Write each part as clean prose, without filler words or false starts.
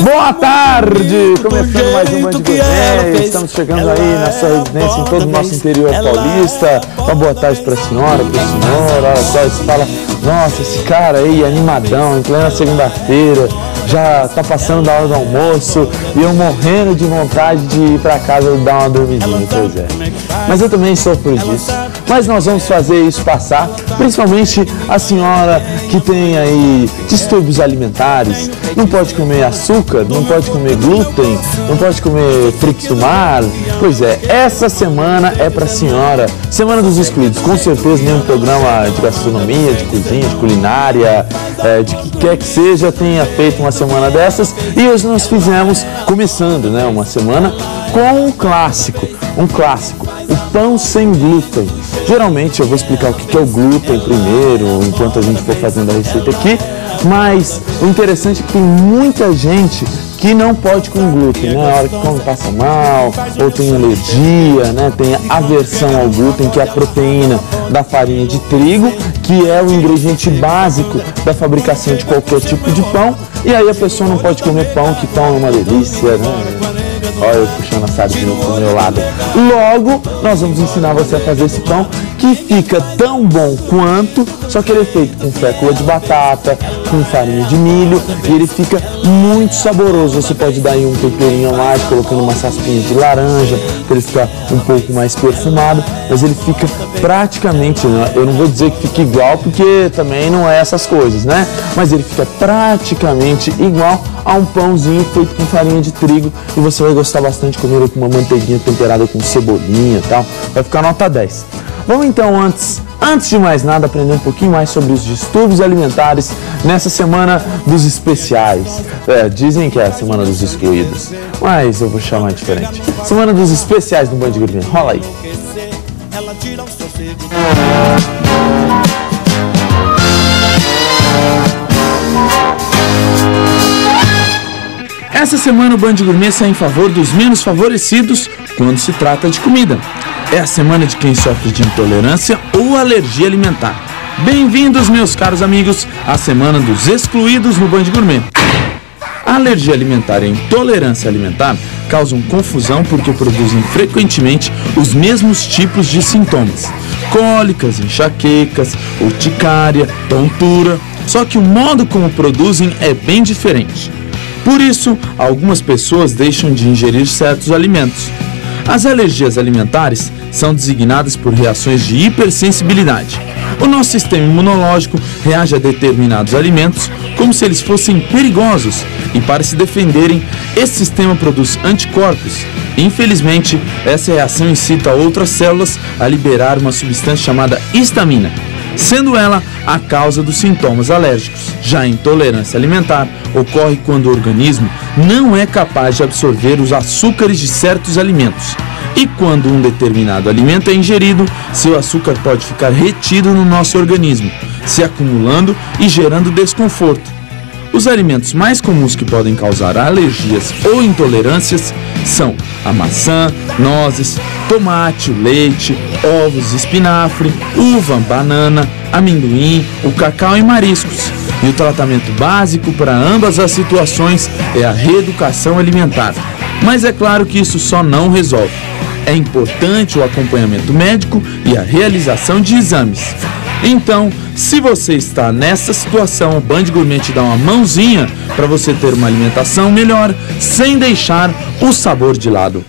Boa tarde! Começando mais um Band Gourmet. Estamos chegando aí na sua residência em todo o nosso interior paulista. Uma boa tarde para a senhora, para o senhor. Olha só, você fala, nossa, esse cara aí animadão, em plena segunda-feira, já tá passando da hora do almoço e eu morrendo de vontade de ir para casa e dar uma dormidinha, pois é. Mas eu também sofro disso. Mas nós vamos fazer isso passar, principalmente a senhora que tem aí distúrbios alimentares, não pode comer açúcar, não pode comer glúten, não pode comer frutos do mar. Pois é, essa semana é para a senhora, Semana dos Excluídos. Com certeza nenhum programa de gastronomia, de cozinha, de culinária, de que quer que seja, tenha feito uma semana dessas. E hoje nós fizemos, começando, né, uma semana com um clássico, o pão sem glúten. Geralmente eu vou explicar o que é o glúten primeiro, enquanto a gente for fazendo a receita aqui, mas o interessante é que tem muita gente que não pode com glúten, né? A hora que come passa mal, ou tem alergia, né? Tem aversão ao glúten, que é a proteína da farinha de trigo, que é o ingrediente básico da fabricação de qualquer tipo de pão, e aí a pessoa não pode comer pão, que pão é uma delícia, né? Olha eu puxando a sardinha pro meu lado. Logo, nós vamos ensinar você a fazer esse pão que fica tão bom quanto, só que ele é feito com fécula de batata, com farinha de milho, e ele fica muito saboroso. Você pode dar aí um temperinho a mais, colocando umas raspinhas de laranja, para ele ficar um pouco mais perfumado, mas ele fica praticamente, eu não vou dizer que fica igual, porque também não é essas coisas, né? Mas ele fica praticamente igual a um pãozinho feito com farinha de trigo, e você vai gostar bastante de comer com uma manteiguinha temperada com cebolinha e tal. Vai ficar nota 10. Vamos então, antes de mais nada, aprender um pouquinho mais sobre os distúrbios alimentares nessa semana dos especiais. Dizem que é a semana dos excluídos, mas eu vou chamar diferente. Semana dos especiais do Band Gourmet. Rola aí. Essa semana o Band Gourmet sai em favor dos menos favorecidos quando se trata de comida. É a semana de quem sofre de intolerância ou alergia alimentar. Bem-vindos, meus caros amigos, à semana dos excluídos no Band Gourmet. A alergia alimentar e a intolerância alimentar causam confusão porque produzem frequentemente os mesmos tipos de sintomas: cólicas, enxaquecas, urticária, tontura, só que o modo como produzem é bem diferente. Por isso, algumas pessoas deixam de ingerir certos alimentos. As alergias alimentares são designadas por reações de hipersensibilidade. O nosso sistema imunológico reage a determinados alimentos como se eles fossem perigosos, e para se defenderem, esse sistema produz anticorpos. Infelizmente, essa reação incita outras células a liberar uma substância chamada histamina, sendo ela a causa dos sintomas alérgicos. Já a intolerância alimentar ocorre quando o organismo não é capaz de absorver os açúcares de certos alimentos. E quando um determinado alimento é ingerido, seu açúcar pode ficar retido no nosso organismo, se acumulando e gerando desconforto. Os alimentos mais comuns que podem causar alergias ou intolerâncias são a maçã, nozes, tomate, o leite, ovos, espinafre, uva, banana, amendoim, o cacau e mariscos. E o tratamento básico para ambas as situações é a reeducação alimentar. Mas é claro que isso só não resolve. É importante o acompanhamento médico e a realização de exames. Então, se você está nessa situação, o Band Gourmet te dá uma mãozinha para você ter uma alimentação melhor, sem deixar o sabor de lado.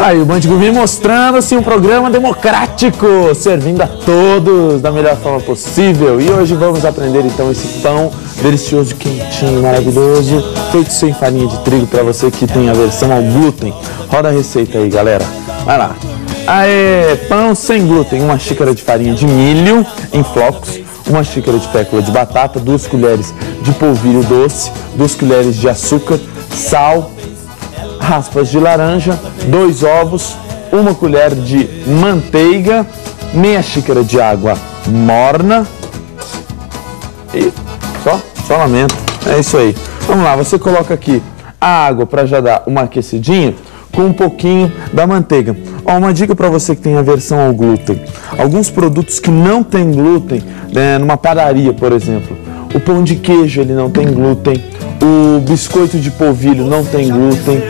Aí o Band Gourmet mostrando assim um programa democrático, servindo a todos da melhor forma possível. E hoje vamos aprender então esse pão delicioso, quentinho, maravilhoso, feito sem farinha de trigo para você que tem aversão ao glúten. Roda a receita aí, galera. Vai lá. Aê, pão sem glúten, 1 xícara de farinha de milho em flocos, 1 xícara de fécula de batata, 2 colheres de polvilho doce, 2 colheres de açúcar, sal, raspas de laranja, 2 ovos, 1 colher de manteiga, meia xícara de água morna e só lamento. É isso aí. Vamos lá, você coloca aqui a água para já dar uma aquecidinha. com um pouquinho da manteiga. Ó, uma dica para você que tem aversão ao glúten. Alguns produtos que não tem glúten, né, numa padaria, por exemplo, o pão de queijo ele não tem glúten, o biscoito de polvilho não tem glúten,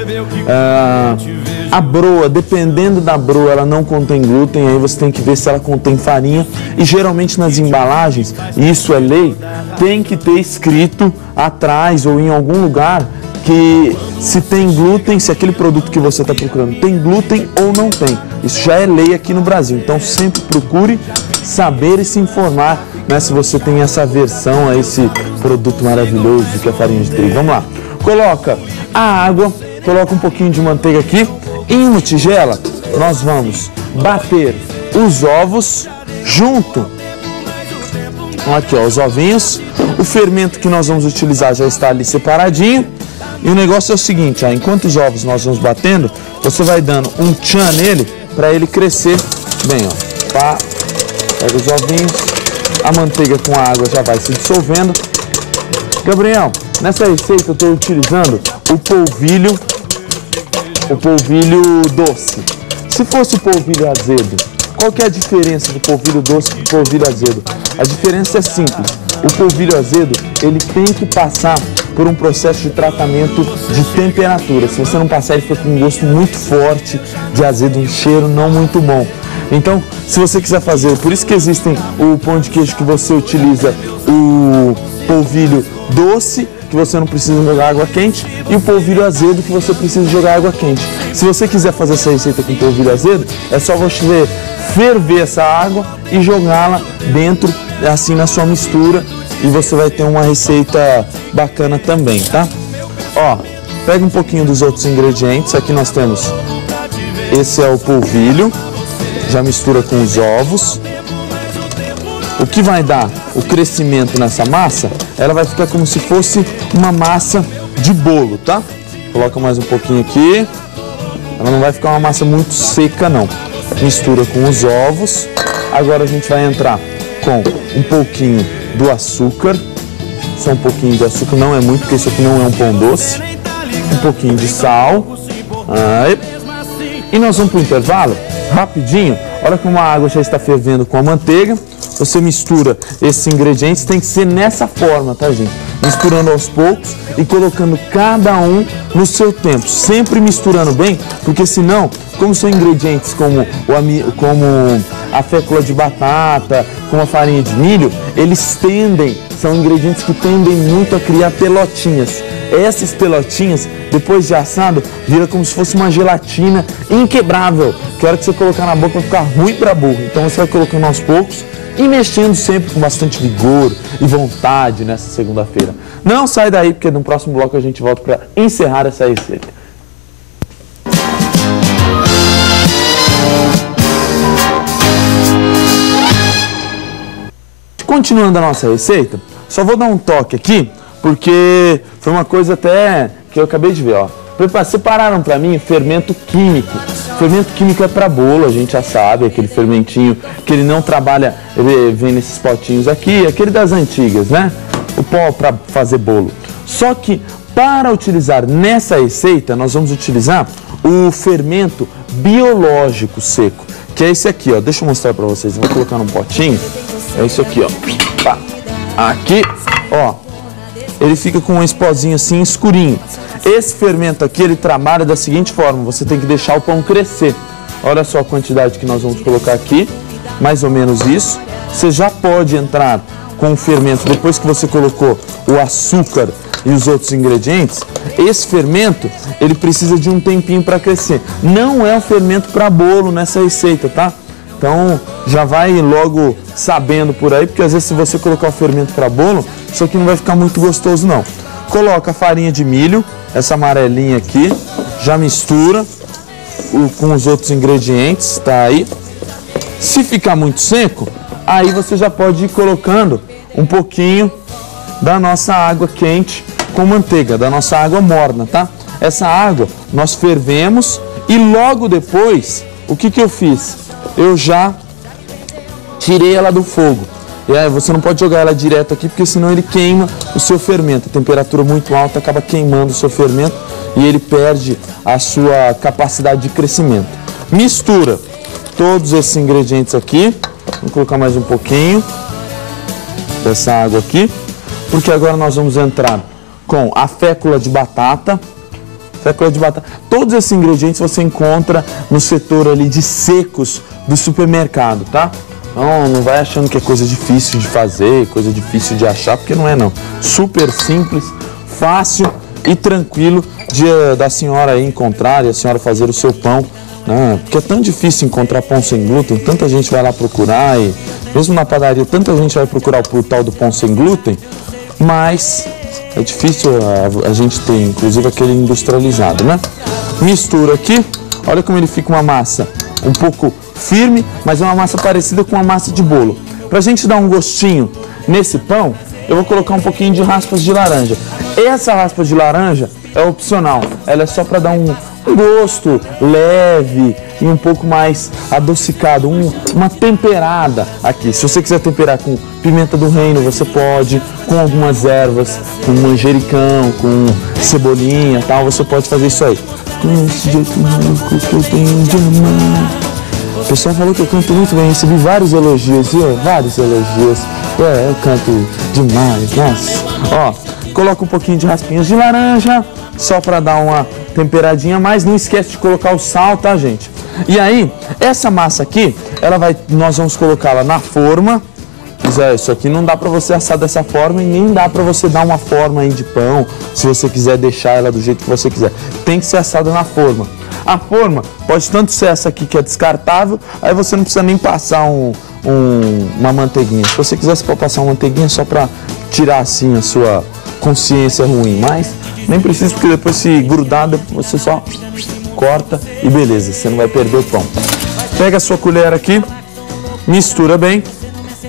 a broa, dependendo da broa, ela não contém glúten, aí você tem que ver se ela contém farinha. E geralmente nas embalagens, e isso é lei, tem que ter escrito atrás ou em algum lugar que se tem glúten, se aquele produto que você está procurando tem glúten ou não tem. Isso já é lei aqui no Brasil, então sempre procure saber e se informar, né, se você tem essa aversão a esse produto maravilhoso que é a farinha de trigo. Vamos lá, coloca a água, coloca um pouquinho de manteiga aqui, em uma tigela nós vamos bater os ovos junto, aqui ó, os ovinhos, o fermento que nós vamos utilizar já está ali separadinho. E o negócio é o seguinte, ó, enquanto os ovos nós vamos batendo, você vai dando um tchan nele para ele crescer bem, ó. Pá, pega os ovinhos, a manteiga com a água já vai se dissolvendo. Gabriel, nessa receita eu estou utilizando o polvilho doce. Se fosse o polvilho azedo, qual que é a diferença do polvilho doce e do polvilho azedo? A diferença é simples. O polvilho azedo, ele tem que passar por um processo de tratamento de temperatura. Se você não passar, ele fica com um gosto muito forte de azedo, um cheiro não muito bom. Então, se você quiser fazer, por isso que existem o pão de queijo que você utiliza o polvilho doce, que você não precisa jogar água quente, e o polvilho azedo, que você precisa jogar água quente. Se você quiser fazer essa receita com polvilho azedo, é só você ferver essa água e jogá-la dentro, assim, na sua mistura, e você vai ter uma receita bacana também, tá? Ó, pega um pouquinho dos outros ingredientes. Aqui nós temos, esse é o polvilho, já mistura com os ovos. O que vai dar o crescimento nessa massa, ela vai ficar como se fosse uma massa de bolo, tá? Coloca mais um pouquinho aqui. Ela não vai ficar uma massa muito seca, não. Mistura com os ovos. Agora a gente vai entrar com um pouquinho do açúcar. Só um pouquinho de açúcar, não é muito, porque isso aqui não é um pão doce. Um pouquinho de sal. Aí. E nós vamos para o intervalo, rapidinho. Olha como a água já está fervendo com a manteiga. Você mistura esses ingredientes, tem que ser nessa forma, tá, gente? Misturando aos poucos e colocando cada um no seu tempo. Sempre misturando bem, porque senão, como são ingredientes como a fécula de batata, como a farinha de milho, eles são ingredientes que tendem muito a criar pelotinhas. Essas pelotinhas, depois de assado, vira como se fosse uma gelatina inquebrável, que a hora que você colocar na boca vai ficar ruim para burro. Então você vai colocando aos poucos e mexendo sempre com bastante vigor e vontade nessa segunda-feira. Não sai daí, porque no próximo bloco a gente volta para encerrar essa receita. Continuando a nossa receita, só vou dar um toque aqui, porque foi uma coisa até que eu acabei de ver, ó. Separaram para mim fermento químico. Fermento químico é para bolo, a gente já sabe, aquele fermentinho que ele não trabalha, ele vem nesses potinhos aqui, aquele das antigas, né? O pó para fazer bolo. Só que para utilizar nessa receita, nós vamos utilizar o fermento biológico seco, que é esse aqui, ó. Deixa eu mostrar para vocês, vou colocar num potinho. É isso aqui, ó. Pá. Aqui, ó. Ele fica com um pozinho assim escurinho. Esse fermento aqui, ele trabalha da seguinte forma, você tem que deixar o pão crescer. Olha só a quantidade que nós vamos colocar aqui, mais ou menos isso. Você já pode entrar com o fermento, depois que você colocou o açúcar e os outros ingredientes, esse fermento, ele precisa de um tempinho para crescer. Não é um fermento para bolo nessa receita, tá? Então, já vai logo sabendo por aí, porque às vezes se você colocar o fermento para bolo, isso aqui não vai ficar muito gostoso, não. Coloca a farinha de milho, essa amarelinha aqui, já mistura com os outros ingredientes, tá aí. Se ficar muito seco, aí você já pode ir colocando um pouquinho da nossa água quente com manteiga, da nossa água morna, tá? Essa água nós fervemos e logo depois, o que eu fiz? Eu já tirei ela do fogo. E aí você não pode jogar ela direto aqui, porque senão ele queima o seu fermento. A temperatura muito alta acaba queimando o seu fermento e ele perde a sua capacidade de crescimento. Mistura todos esses ingredientes aqui. Vou colocar mais um pouquinho dessa água aqui, porque agora nós vamos entrar com a fécula de batata. Fécula de batata. Todos esses ingredientes você encontra no setor ali de secos do supermercado, tá? Não vai achando que é coisa difícil de fazer, coisa difícil de achar, porque não é não. Super simples, fácil e tranquilo da senhora aí encontrar e a senhora fazer o seu pão. Porque é tão difícil encontrar pão sem glúten, tanta gente vai lá procurar e mesmo na padaria tanta gente vai procurar o tal do pão sem glúten, mas é difícil a gente ter, inclusive aquele industrializado, né? Mistura aqui, olha como ele fica uma massa um pouco firme, mas é uma massa parecida com uma massa de bolo. Pra gente dar um gostinho nesse pão, eu vou colocar um pouquinho de raspas de laranja. Essa raspa de laranja é opcional, ela é só para dar um gosto leve e um pouco mais adocicado, uma temperada aqui. Se você quiser temperar com pimenta do reino, você pode, com algumas ervas, com manjericão, com cebolinha e tal, você pode fazer isso aí. Com esse jeito louco que eu tenho de amar. O pessoal falou que eu canto muito bem, recebi vários elogios, viu? Vários elogios. Eu canto demais, nossa. Ó, coloca um pouquinho de raspinhas de laranja, só para dar uma temperadinha, mas não esquece de colocar o sal, tá, gente? E aí, essa massa aqui, nós vamos colocá-la na forma. Isso aqui não dá para você assar dessa forma e nem dá para você dar uma forma aí de pão, se você quiser deixar ela do jeito que você quiser. Tem que ser assada na forma. A forma pode tanto ser essa aqui que é descartável, aí você não precisa nem passar uma manteiguinha. Se você quiser, você pode passar uma manteiguinha só para tirar assim a sua consciência ruim, mas nem precisa, porque depois se grudar, você só corta e beleza, você não vai perder o pão. Pega a sua colher aqui, mistura bem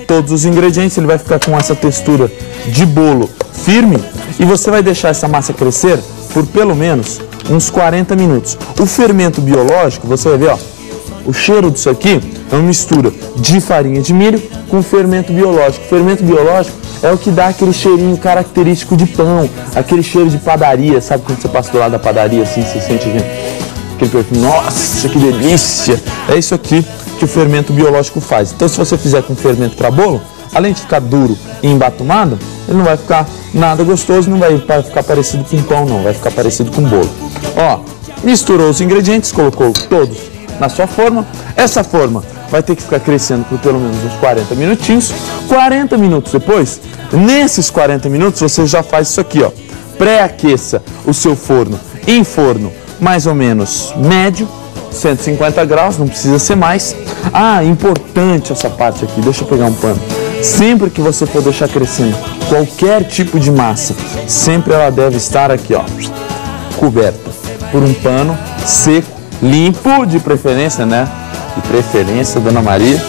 todos os ingredientes, ele vai ficar com essa textura de bolo firme e você vai deixar essa massa crescer por pelo menos uns 40 minutos. O fermento biológico, você vai ver, ó, o cheiro disso aqui é uma mistura de farinha de milho com fermento biológico. O fermento biológico é o que dá aquele cheirinho característico de pão, aquele cheiro de padaria, sabe quando você passa do lado da padaria assim, você sente aquele perfume, nossa, que delícia! É isso aqui que o fermento biológico faz. Então, se você fizer com fermento para bolo, além de ficar duro e embatumado, ele não vai ficar nada gostoso, não vai ficar parecido com pão, não, vai ficar parecido com bolo. Ó, misturou os ingredientes, colocou todos na sua forma. Essa forma vai ter que ficar crescendo por pelo menos uns 40 minutinhos. 40 minutos depois, nesses 40 minutos, você já faz isso aqui, ó. Pré-aqueça o seu forno em forno mais ou menos médio, 150 graus, não precisa ser mais. Ah, importante essa parte aqui, deixa eu pegar um pano. Sempre que você for deixar crescendo qualquer tipo de massa, sempre ela deve estar aqui, ó, coberta por um pano seco, limpo de preferência, né? De preferência, Dona Maria.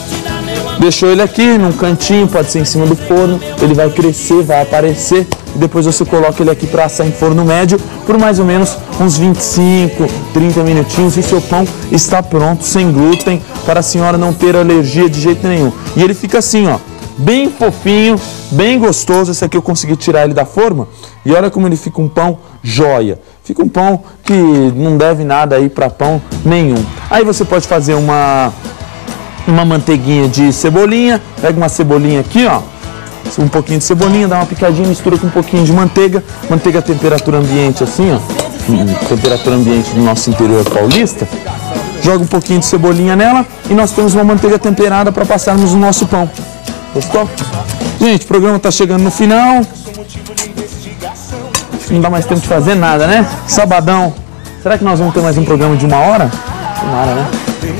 Deixou ele aqui num cantinho, pode ser em cima do forno, ele vai crescer, vai aparecer e depois você coloca ele aqui para assar em forno médio por mais ou menos uns 25, 30 minutinhos e seu pão está pronto, sem glúten, para a senhora não ter alergia de jeito nenhum. E ele fica assim, ó, bem fofinho, bem gostoso. Esse aqui eu consegui tirar ele da forma e olha como ele fica um pão joia. Fica um pão que não deve nada aí para pão nenhum. Aí você pode fazer uma manteiguinha de cebolinha, pega uma cebolinha aqui, ó, um pouquinho de cebolinha, dá uma picadinha, mistura com um pouquinho de manteiga a temperatura ambiente assim, ó, temperatura ambiente do nosso interior paulista, joga um pouquinho de cebolinha nela e nós temos uma manteiga temperada para passarmos no nosso pão. Gostou? Gente, o programa tá chegando no final, acho que não dá mais tempo de fazer nada, né? Sabadão, será que nós vamos ter mais um programa de 1 hora? Tomara, né?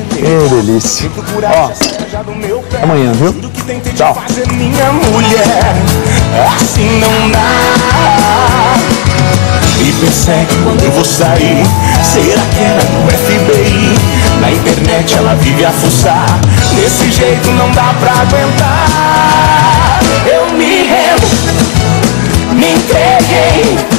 Que delícia. Ó, amanhã, viu? Tchau. Minha mulher, assim não dá. Me persegue quando eu vou sair. Será que era no FBI? Na internet ela vive a fuçar. Desse jeito não dá pra aguentar. Eu me rendo, me entreguei.